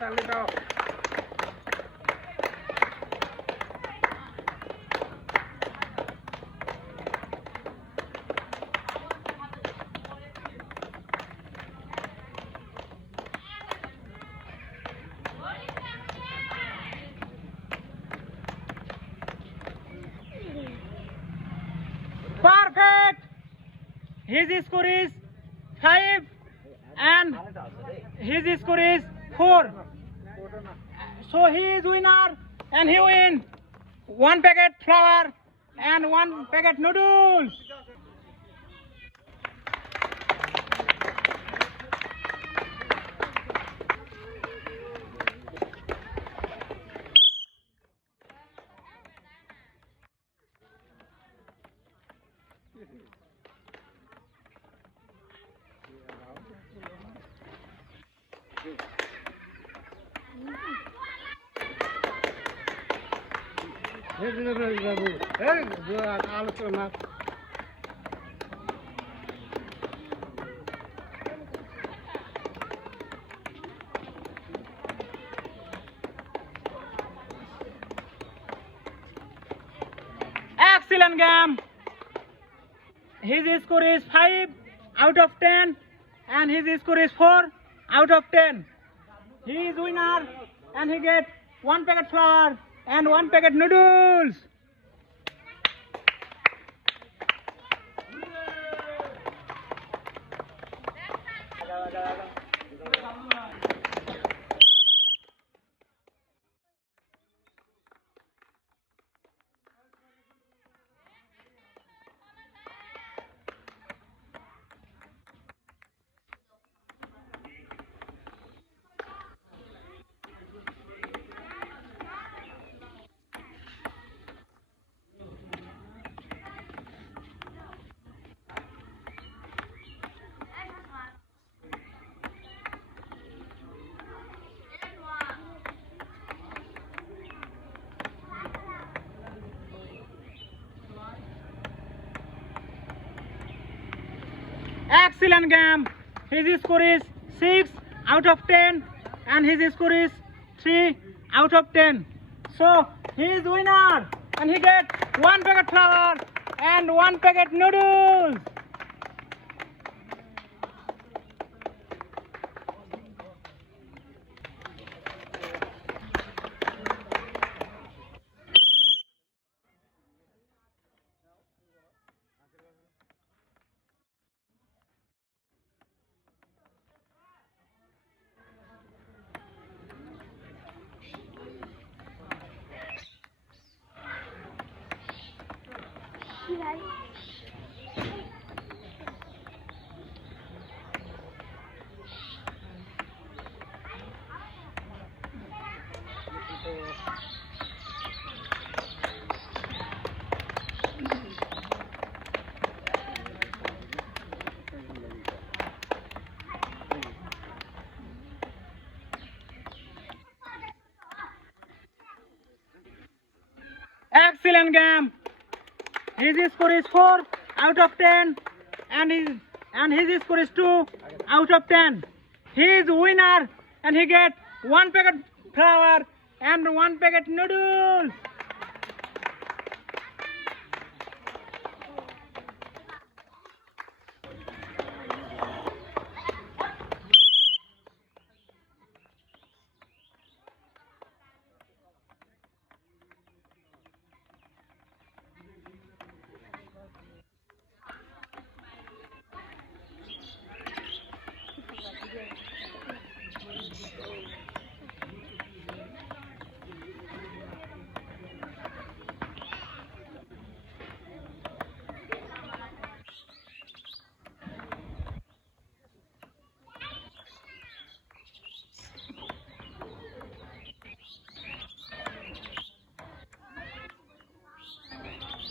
তালি দাও। Perfect. His score is 5 and his score is 4. So he is winner and he win 1 packet flour and 1 packet noodles. আলোচনা excellent game. His score is 5 out of 10 and his score is 4 out of 10. He is winner and he get 1 packet flour and 1 packet noodles. Excellent game. His score is 6 out of 10 and his score is 3 out of 10. So he is winner and he get 1 packet flour and 1 packet noodles. Excellent game. His score is 4 out of 10 and his score is 2 out of 10. He is winner and he get 1 packet flour and 1 packet noodles.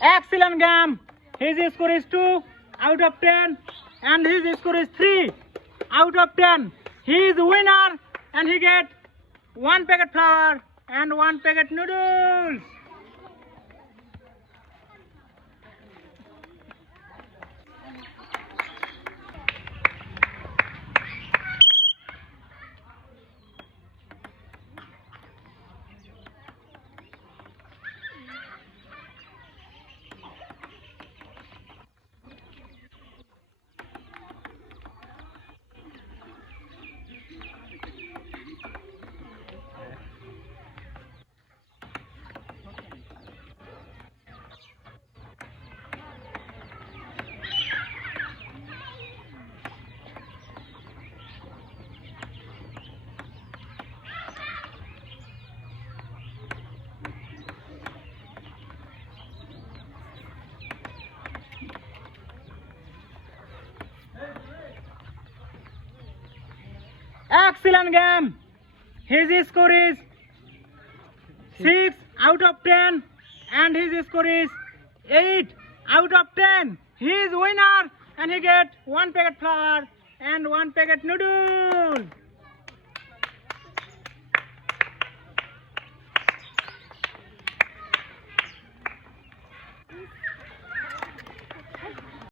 Excellent game. His score is 2 out of 10 and his score is 3 out of 10. He is winner and he get 1 packet flour and 1 packet noodles. excellent game. His score is 6 out of 10 and his score is 8 out of 10. He is winner and he get 1 packet flour and 1 packet noodle.